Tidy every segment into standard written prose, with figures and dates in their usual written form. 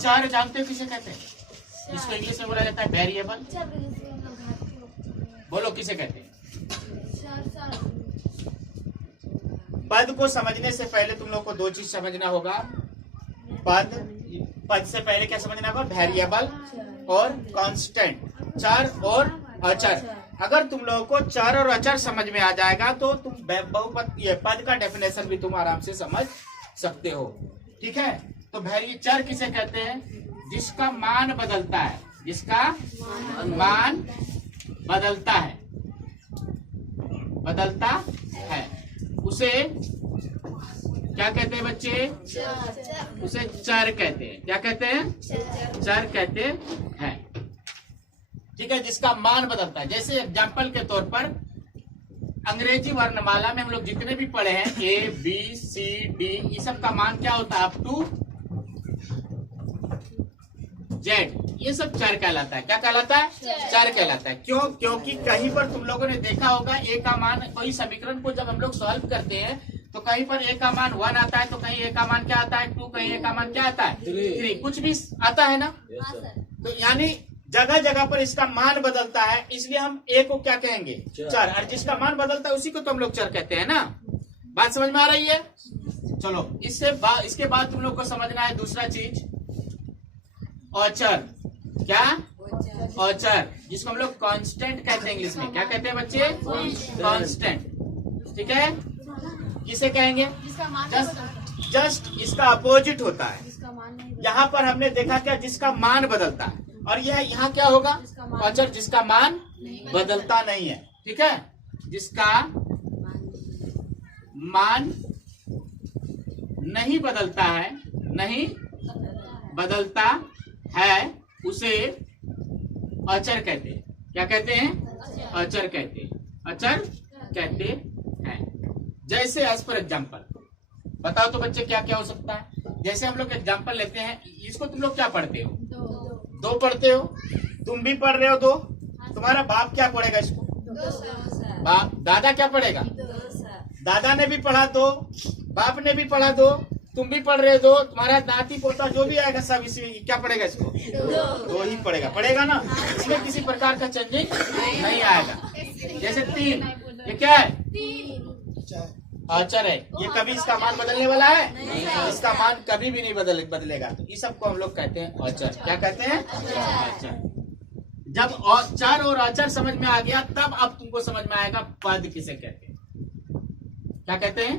चर जानते हो किसे कहते हैं? इसको इंग्लिश में बोला जाता है वेरिएबल। बोलो किसे कहते हैं? पद को समझने से पहले तुम लोग को दो चीज समझना होगा। पद से पहले क्या समझना होगा? वेरिएबल और कांस्टेंट, चर और अचर। अगर तुम लोगों को चर और अचर समझ में आ जाएगा तो तुम बहुपद ये पद का डेफिनेशन भी तुम आराम से समझ सकते हो। ठीक है, तो चर किसे कहते हैं? जिसका मान बदलता है, जिसका मान बदलता है, उसे क्या कहते हैं बच्चे? उसे चर कहते हैं। क्या कहते हैं? चर कहते हैं। ठीक है, जिसका मान बदलता है। जैसे एग्जाम्पल के तौर पर अंग्रेजी वर्णमाला में हम लोग जितने भी पढ़े हैं ABCD, ये सब का मान क्या होता है? अप टू Z, ये सब चर कहलाता है। क्या कहलाता है? चर कहलाता है। क्यों? क्योंकि कहीं पर तुम लोगों ने देखा होगा A का मान, कोई समीकरण को जब हम लोग सॉल्व करते हैं तो कहीं पर A का मान 1 आता है, तो कहीं A का मान क्या आता है? 2, कहीं A का मान क्या आता है? 3, कुछ भी आता है ना। तो यानी जगह जगह पर इसका मान बदलता है, इसलिए हम A को क्या कहेंगे? चर। और जिसका मान बदलता है उसी को तो हम लोग चर कहते हैं ना। बात समझ में आ रही है? चलो, इसके बाद तुम लोग को समझना है दूसरा चीज, औचर। क्या? औचर, जिसको हम लोग कांस्टेंट कहते हैं इंग्लिश में। क्या कहते हैं बच्चे? कांस्टेंट। ठीक है, किसे कहेंगे? जस्ट इसका अपोजिट होता है। यहाँ पर हमने देखा क्या? जिसका मान बदलता है। और यह यहाँ क्या होगा? औचर, जिसका मान बदलता नहीं है। ठीक है, जिसका मान नहीं बदलता है, नहीं बदलता है, उसे अचर कहते हैं। क्या कहते हैं? अचर कहते हैं। अचर कहते हैं। जैसे एज पर एग्जाम्पल बताओ तो बच्चे क्या क्या हो सकता है? जैसे हम लोग एग्जाम्पल लेते हैं, इसको तुम लोग क्या पढ़ते हो? दो पढ़ते हो। तुम भी पढ़ रहे हो दो। तुम्हारा बाप क्या पढ़ेगा इसको? बाप। दादा क्या पढ़ेगा? दादा ने भी पढ़ा दो, बाप ने भी पढ़ा दो, तुम भी पढ़ रहे हो दो, तुम्हारा नाती पोता जो भी आएगा सब इसमें क्या पढ़ेगा? इसको दो ही पढ़ेगा ना। इसमें किसी प्रकार का चेंजिंग नहीं आएगा। जैसे 3, ये क्या है? औचर है। ये कभी इसका मान बदलने वाला है? इसका मान कभी भी नहीं बदलेगा। तो इस सबको हम लोग कहते हैं औचर। क्या कहते हैं? औचर। जब चर और अचर समझ में आ गया, तब अब तुमको समझ में आएगा पद किसे कहते हैं। क्या कहते हैं?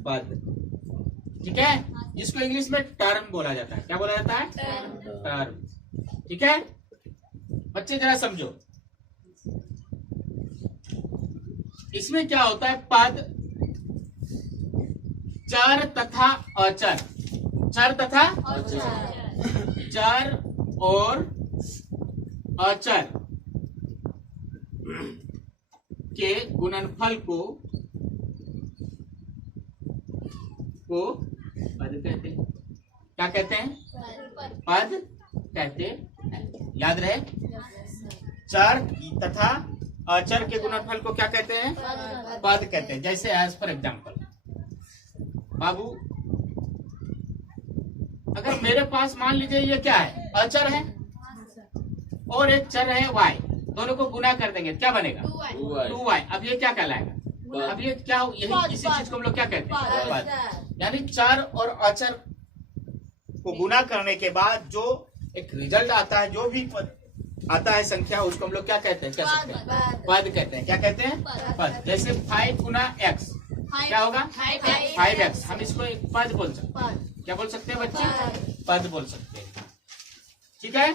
पद। ठीक है, जिसको इंग्लिश में टर्म बोला जाता है। क्या बोला जाता है? टर्म। ठीक है बच्चे, जरा समझो इसमें क्या होता है। पद चर तथा अचर, चर तथा चर और अचर के गुणनफल को पद कहते हैं। क्या कहते हैं? पद कहते हैं। याद रहे, चर तथा अचर के गुणनफल को क्या कहते हैं? पद कहते हैं। जैसे एज फॉर एग्जाम्पल, बाबू अगर मेरे पास मान लीजिए ये क्या है? अचर है और एक चर है y, दोनों को गुना कर देंगे, क्या बनेगा? 2y। अब ये क्या कहलाएगा? अब ये क्या? यही इसी चीज को हम लोग क्या कहते हैं? पद। यानी चर और अचर को गुना करने के बाद जो एक रिजल्ट आता है, जो भी आता है संख्या, उसको हम लोग क्या कहते हैं? पद कहते हैं। क्या कहते हैं? पद। जैसे 5 गुना x क्या होगा? 5x। हम इसको एक पद बोल सकते हैं। क्या बोल सकते हैं बच्चे? पद बोल सकते हैं। ठीक है,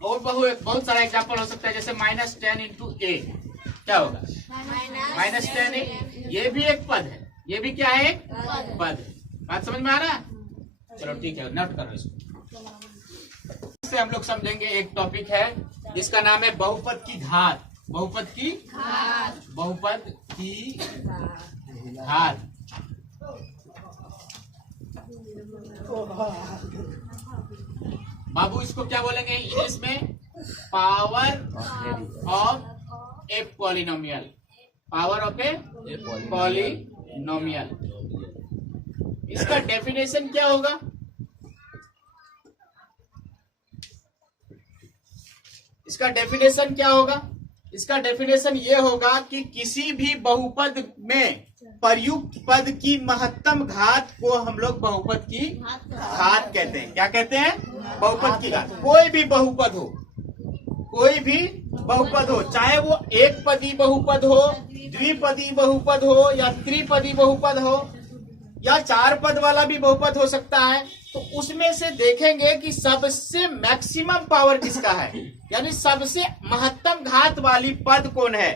और बहुत सारा एग्जाम्पल हो सकता है। जैसे -10 इंटू a क्या होगा? -10a। ये भी एक पद है। ये भी क्या है? पद। बात समझ में आ रहा है? चलो ठीक है, नोट करो इसको। इससे हम लोग समझेंगे एक टॉपिक है जिसका नाम है बहुपद की घात। बहुपद की घात। बहुपद की घात। बाबू इसको क्या बोलेंगे इंग्लिश में? Power of a polynomial. Power of a polynomial. इसका डेफिनेशन क्या होगा? इसका डेफिनेशन क्या होगा? इसका डेफिनेशन ये होगा कि किसी भी बहुपद में प्रयुक्त पद की महत्तम घात को हम लोग बहुपद की घात कहते हैं। क्या कहते हैं? बहुपद की घात। कोई भी बहुपद हो, कोई भी बहुपद हो, चाहे वो एक पदी बहुपद हो, द्विपदी बहुपद हो, या त्रिपदी बहुपद हो, या चार पद वाला भी बहुपद हो सकता है, तो उसमें से देखेंगे कि सबसे मैक्सिमम पावर किसका है, यानी सबसे महत्तम घात वाली पद कौन है।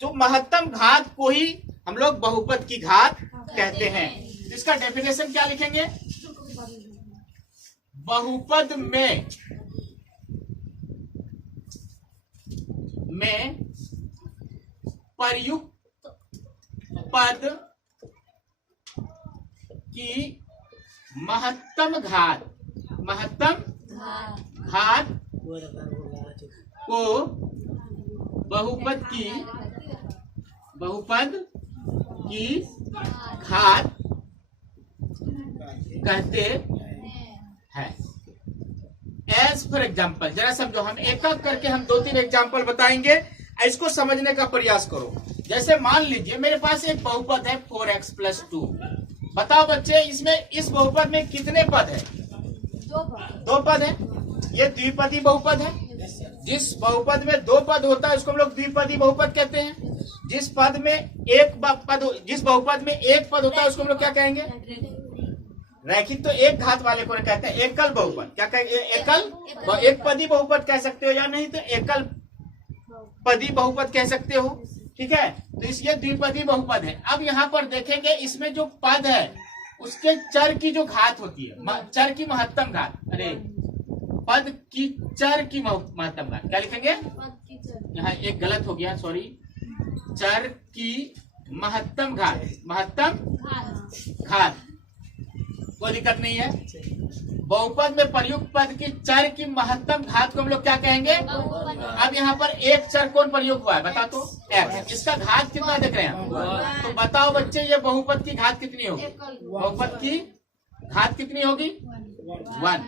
तो महत्तम घात को ही हम लोग बहुपद की घात कहते हैं। इसका डेफिनेशन क्या लिखेंगे? बहुपद में प्रयुक्त पद की महत्तम घात को बहुपद की घात कहते हैं। एज फॉर एग्जाम्पल, जरा समझो, हम एक एक करके हम 2-3 एग्जाम्पल बताएंगे, इसको समझने का प्रयास करो। जैसे मान लीजिए मेरे पास एक बहुपद है 4x + 2। बताओ बच्चे, इसमें इस बहुपद में कितने पद है? 2 पद है। ये द्विपदी बहुपद है। जिस बहुपद में 2 पद होता है उसको हम लोग द्विपदी बहुपद कहते हैं। जिस बहुपद में एक पद होता है उसको हम लोग क्या कहेंगे? रैखिक। तो एक घात वाले को कहते हैं एकल बहुपद। क्या कहेंगे? एक पदी बहुपद कह सकते हो, या नहीं तो एकल पदी बहुपद कह सकते हो। ठीक है, तो इसलिए द्विपदी बहुपद है। अब यहाँ पर देखेंगे इसमें जो पद है उसके चर की जो घात होती है, चर की महत्तम घात, पद की चर की महत्तम घात क्या लिखेंगे? यहाँ एक गलत हो गया, सॉरी। चर की महत्तम घात कोई दिक्कत नहीं है। बहुपद में प्रयुक्त पद की चर की महत्तम घात को हम लोग क्या कहेंगे? अब यहाँ पर एक चर कौन प्रयोग हुआ है बता तो? x। इसका घात कितना देख रहे हैं? तो बताओ बच्चे, ये बहुपद की घात कितनी होगी? बहुपद की घात कितनी होगी? 1।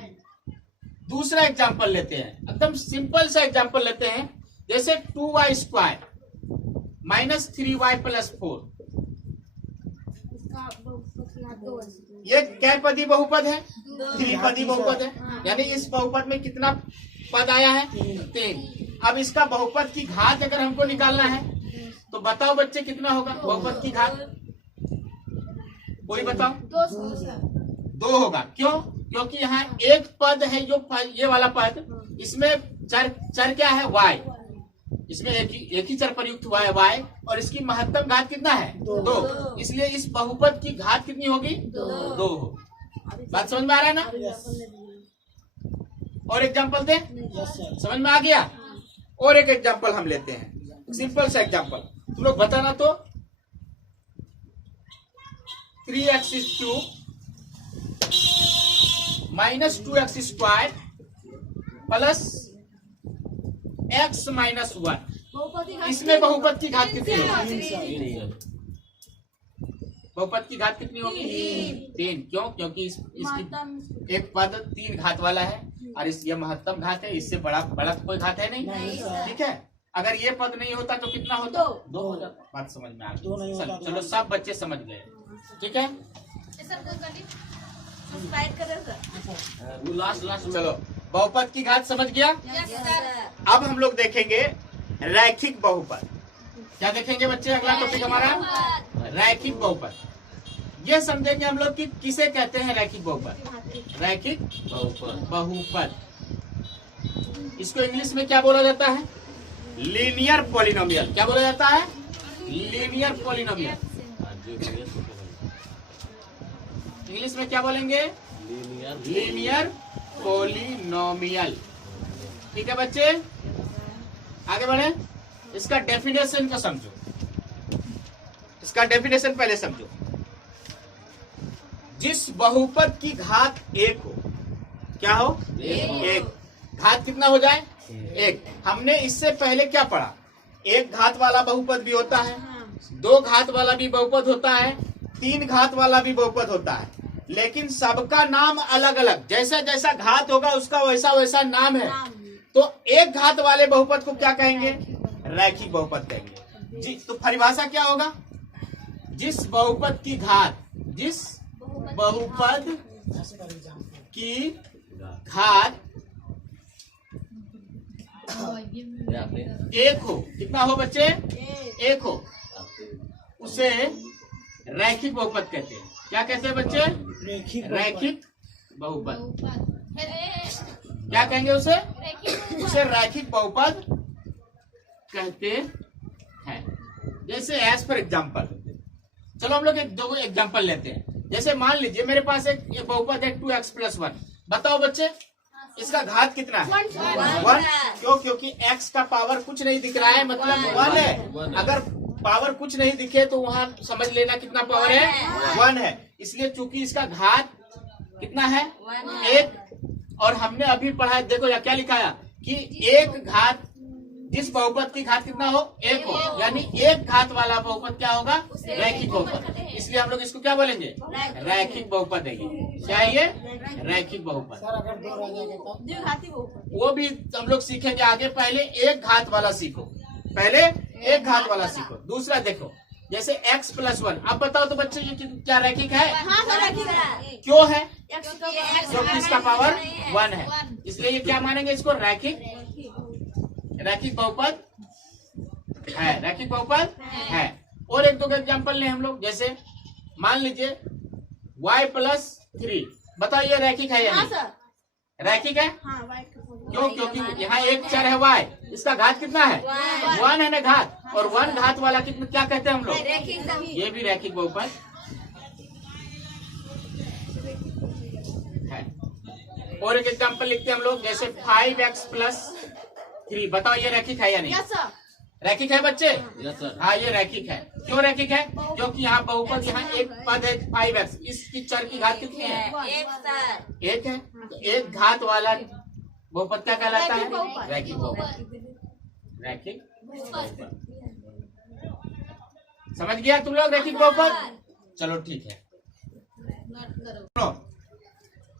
दूसरा एग्जाम्पल लेते हैं, एकदम सिंपल सा एग्जाम्पल लेते हैं। जैसे 2y² - 3y + 4, ये क्या पदी बहुपद है? द्विपदी बहुपद है। यानी इस बहुपद में कितना पद आया है? 3। अब इसका बहुपद की घात अगर हमको निकालना है तो बताओ बच्चे कितना होगा बहुपद की घात? कोई बताओ? 2 होगा। क्यों? क्योंकि यहाँ एक पद है, जो ये वाला पद, इसमें चर क्या है? y। इसमें एक ही चर प्रयुक्त हुआ है y, और इसकी महत्तम घात कितना है? 2। इसलिए इस बहुपद की घात कितनी होगी? 2 हो। बात समझ में आ रहा है ना? और एग्जाम्पल दे, समझ में आ गया? और एक एग्जाम्पल हम लेते हैं, सिंपल सा एग्जाम्पल, तुम लोग बताना तो। 3x³ - 2x² + x - 1, इसमें बहुपद की घात कितनी होगी? बहुपद की घात कितनी होगी? 3। क्यों? क्योंकि इसकी एक पद 3 घात वाला है, और ये महत्तम घात है, इससे बड़ा कोई घात है नहीं। ठीक है, अगर ये पद नहीं होता तो कितना होता? 2 हो जाता। बात समझ में आ गई? चलो सब बच्चे समझ गए। ठीक है, लास्ट चलो, बहुपद की घात समझ गया। अब हम लोग देखेंगे रैखिक बहुपद। क्या देखेंगे बच्चे? अगला टॉपिक हमारा रैखिक बहुपद। ये समझेंगे हम लोग कि किसे कहते हैं रैखिक बहुपद। रैखिक बहुपद, इसको इंग्लिश में क्या बोला जाता है? Linear polynomial. क्या बोला जाता है? Linear polynomial. इंग्लिश में क्या बोलेंगे? Linear polynomial. ठीक है बच्चे, आगे बढ़े। इसका डेफिनेशन को समझो, इसका डेफिनेशन पहले समझो। जिस बहुपद की घात 1 हो, क्या हो? 1। घात कितना हो जाए? 1। हमने इससे पहले क्या पढ़ा? एक घात वाला बहुपद भी होता है, 2 घात वाला भी बहुपद होता है, 3 घात वाला भी बहुपद होता है, लेकिन सबका नाम अलग अलग। जैसा जैसा घात होगा उसका वैसा वैसा नाम है। तो एक घात वाले बहुपद को क्या कहेंगे? रैखिक बहुपद कहेंगे जी। तो परिभाषा क्या होगा? जिस बहुपद की घात एक हो, कितना हो बच्चे? एक हो, उसे रैखिक बहुपद कहते हैं। क्या कहते हैं बच्चे? रैखिक बहुपद। क्या कहेंगे उसे? उसे रैखिक बहुपद कहते हैं। जैसे एज फॉर एग्जाम्पल, चलो हम लोग एक दो एग्जाम्पल लेते हैं। जैसे मान लीजिए मेरे पास एक बहुपद है 2x + 1। बताओ बच्चे इसका घात कितना है? 1। क्यों? क्योंकि x का पावर कुछ नहीं दिख रहा है, मतलब 1 है। अगर पावर कुछ नहीं दिखे तो वहां समझ लेना कितना पावर है? 1 है। इसलिए चूंकि इसका घात कितना है? 1। और हमने अभी पढ़ा, देखो या क्या लिखाया कि एक घात, जिस बहुपद की घात कितना हो? 1 हो, यानी एक घात वाला बहुपद क्या होगा? रैखिक बहुपद। इसलिए हम लोग इसको क्या बोलेंगे? रैखिक बहुपद है ये। क्या है ये? रैखिक बहुपद। वो भी हम लोग सीखेंगे आगे। पहले एक घात वाला सीखो, पहले एक घात वाला सीखो। दूसरा देखो, जैसे x + 1। अब बताओ तो बच्चे ये क्या रैखिक है? क्यों है? क्योंकि इसका पावर 1 है। इसलिए ये क्या मानेंगे इसको? रैखिक बहुपद है। रैखिक बहुपद है। और एक दो एग्जांपल ले हम लोग। जैसे मान लीजिए y + 3। बताओ ये रैखिक है या नहीं? रैखिक है। क्यों? क्योंकि यहाँ एक चर है y, इसका घात कितना है? 1 है ना घात। और 1 घात वाला कितना क्या कहते हैं हम लोग? ये भी रैखिक बहुपद है। और एक एग्जांपल लिखते हैं हम लोग। जैसे 5x + 3। बताओ ये रैखिक है या नहीं? रैखिक है बच्चे? हाँ ये रैखिक है। क्यों रैखिक है? क्योंकि यहाँ बहुपद, यहाँ एक पद है 5x, इसकी चर की घात कितनी है? 1 है। तो एक घात वाला बहुपद क्या कहलाता है? रैखिक बहुपद। रैखिक बहुपद। समझ गया तुम लोग रैखिक बहुपद? चलो ठीक है।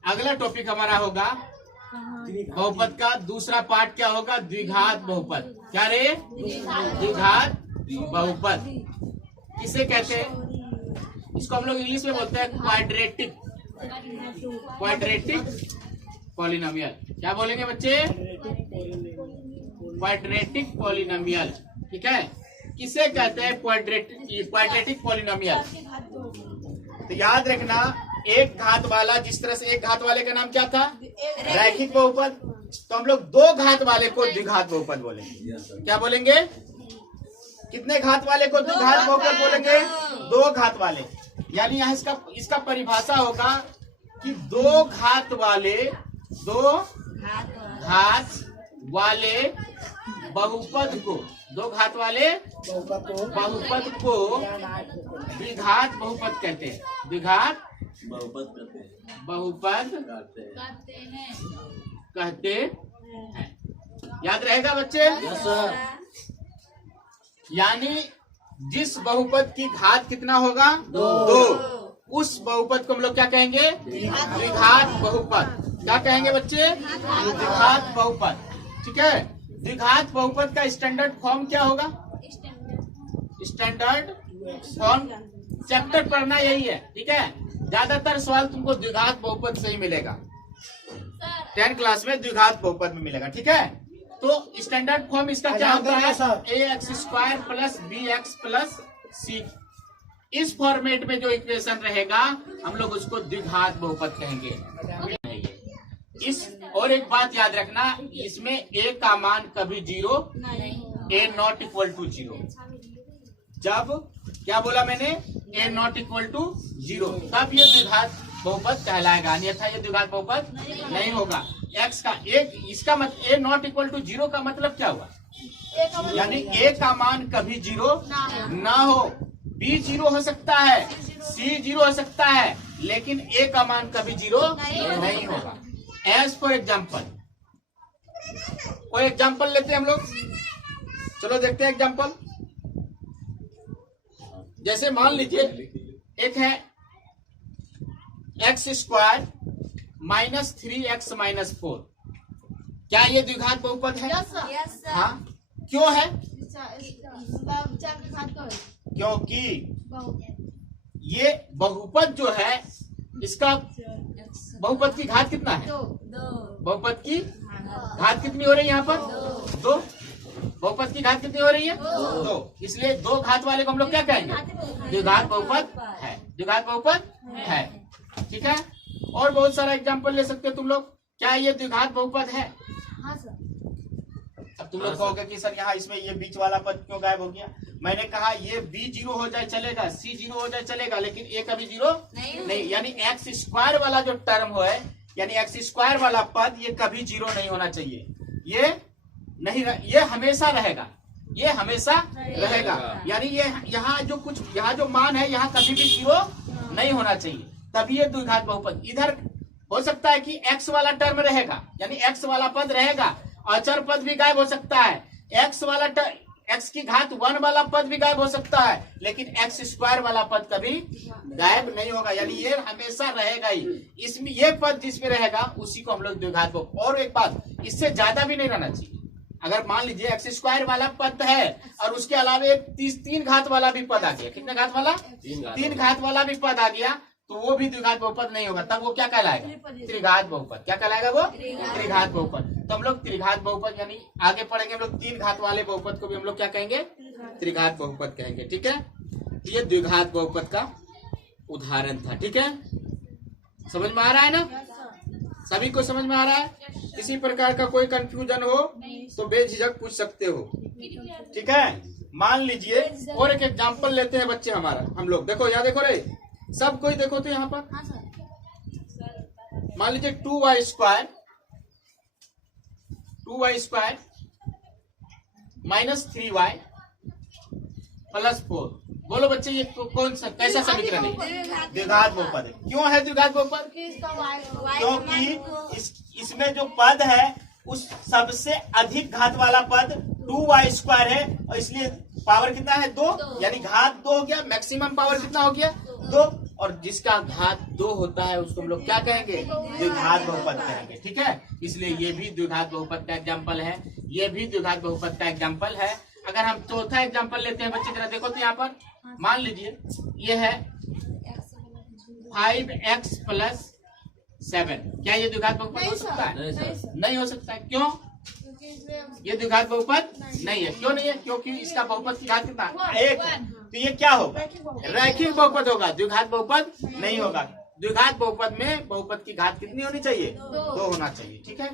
अगला टॉपिक हमारा होगा बहुपद का दूसरा पार्ट। क्या होगा? द्विघात बहुपद। क्या रे? द्विघात बहुपद किसे कहते हैं? इसको हम लोग इंग्लिश में बोलते हैं क्वाड्रेटिक पॉलिनोमियल। क्या बोलेंगे बच्चे? Quadratic polynomial. ठीक है, किसे कहते हैं? Quadratic polynomial. तो याद रखना, एक घात वाला, जिस तरह से एक घात वाले का नाम क्या था? रैखिक बहुपद। तो हम लोग दो घात वाले को द्विघात बहुपद बोलेंगे। क्या बोलेंगे? कितने घात वाले को द्विघात बहुपद बोलेंगे? 2 घात वाले। यानी यहाँ इसका परिभाषा होगा कि दो घात वाले बहुपद को द्विघात बहुपद कहते हैं। द्विघात बहुपद कहते हैं। याद रहेगा बच्चे? Yes sir. यानी जिस बहुपद की घात कितना होगा? 2। उस बहुपद को हम लोग क्या कहेंगे? द्विघात बहुपद। क्या कहेंगे बच्चे? द्विघात बहुपद। ठीक है, द्विघात बहुपद का स्टैंडर्ड फॉर्म क्या होगा? स्टैंडर्ड फॉर्म चैप्टर पढ़ना यही है। ठीक है, ज्यादातर सवाल तुमको द्विघात बहुपद से ही मिलेगा। 10 क्लास में द्विघात बहुपद में मिलेगा। ठीक है, तो स्टैंडर्ड फॉर्म इसका क्या होता है? ax² + bx + c। इस फॉर्मेट में जो इक्वेशन रहेगा हम लोग उसको द्विघात बहुपद कहेंगे। और एक बात याद रखना, इसमें a का मान कभी 0, a ≠ 0। जब क्या बोला मैंने? a ≠ 0, तब ये द्विघात बहुपद कहलाएगा, अन्यथा ये द्विघात बहुपद नहीं होगा। x का एक, इसका मतलब a ≠ 0 का मतलब क्या हुआ? यानी a का मान कभी 0 ना हो। b 0 हो सकता है, c 0 हो सकता है, लेकिन a का मान कभी 0 नहीं होगा। एज फॉर एग्जाम्पल, कोई एग्जाम्पल लेते हैं हम लोग। चलो देखते हैं एग्जाम्पल। जैसे मान लीजिए एक है x² - 3x - 4। क्या ये द्विघात बहुपद है? Yes sir. Yes sir. हाँ, क्यों है? चार के साथ का है। क्योंकि बहुत ये बहुपद जो है इसका बहुपद की घात कितना है? दो बहुपद की घात कितनी हो रही है यहाँ पर? दो। बहुपद की घात कितनी हो रही है? दो। इसलिए दो घात वाले को हम लोग क्या कहेंगे? द्विघात बहुपद है। द्विघात बहुपद है। ठीक है। और बहुत सारा एग्जाम्पल ले सकते हो तुम लोग। क्या ये द्विघात बहुपद है? हाँ सर। अब तुम लोग कहोगे कि सर यहाँ इसमें ये बीच वाला पद क्यों गायब हो गया? मैंने कहा ये b 0 हो जाए चलेगा, c 0 हो जाए चलेगा, लेकिन a कभी 0 नहीं। यानी x स्क्वायर वाला जो टर्म हो है, यानी x स्क्वायर वाला पद ये कभी 0 नहीं होना चाहिए। ये नहीं ये हमेशा रहेगा। ये हमेशा रहेगा। यानी ये यहाँ जो मान है यहाँ कभी भी 0 नहीं होना चाहिए। तभी ये द्विघात बहुपद। इधर हो सकता है कि x वाला टर्म रहेगा, यानी x वाला पद रहेगा, अचर पद भी गायब हो सकता है। x की घात 1 वाला पद भी गायब हो सकता है, लेकिन x स्क्वायर वाला पद कभी गायब नहीं होगा। यानी ये हमेशा रहेगा ही। इसमें ये पद जिसमें रहेगा उसी को हम लोग द्विघात बहुपद। और एक बात, इससे ज्यादा भी नहीं रहना चाहिए। अगर मान लीजिए x स्क्वायर वाला पद है और उसके अलावा एक 3 घात वाला भी पद आ गया। कितने घात वाला? 3 घात वाला भी पद आ गया, तो वो भी द्विघात बहुपद नहीं होगा। तब वो क्या कहलाएगा? त्रिघात बहुपद। क्या कहलाएगा वो? त्रिघात बहुपद। तो हम लोग त्रिघात बहुपद यानी आगे पढ़ेंगे हम लोग 3 घात वाले बहुपद को भी हम लोग क्या कहेंगे? त्रिघात बहुपद कहेंगे। ठीक है। ये द्विघात बहुपद का उदाहरण था। ठीक है। समझ में आ रहा है ना? सभी को समझ में आ रहा है? किसी प्रकार का कोई कंफ्यूजन हो तो बेझिझक पूछ सकते हो। ठीक है। मान लीजिए और एक एग्जाम्पल लेते हैं बच्चे हमारा। हम लोग देखो, यहाँ देखो रे, सब कोई देखो तो यहाँ पर। हाँ सर। मान लीजिए 2y square minus 3y plus 4। बोलो बच्चे ये कौन सा कैसा समीकरण है? द्विघात बहुपद है। क्यों है द्विघात बहुपद? क्योंकि इसमें जो पद है उस सबसे अधिक घात वाला पद 2y स्क्वायर है, और इसलिए पावर कितना है? 2। यानी घात 2 हो गया। मैक्सिमम पावर कितना हो गया? 2। और जिसका घात 2 होता है उसको हम लोग क्या कहेंगे? द्विघात बहुपद कहेंगे। ठीक है। इसलिए ये भी द्विघात बहुपद का एग्जाम्पल है। ये भी द्विघात बहुपद का एग्जाम्पल है। अगर हम चौथा एग्जाम्पल लेते हैं बच्चे, जरा देखो तो यहाँ पर मान लीजिए ये है 5x प्लस 7। क्या ये द्विघात बहुपद हो सकता है? नहीं हो सकता है। क्यों? ये द्विघात बहुपद नहीं है। क्यों नहीं है? क्योंकि इसका बहुपद की घात कितना? 1 है। तो ये क्या होगा? रैखिक बहुपद होगा, द्विघात बहुपद नहीं होगा। द्विघात बहुपद में बहुपद की घात कितनी होनी चाहिए? 2 होना चाहिए। ठीक है।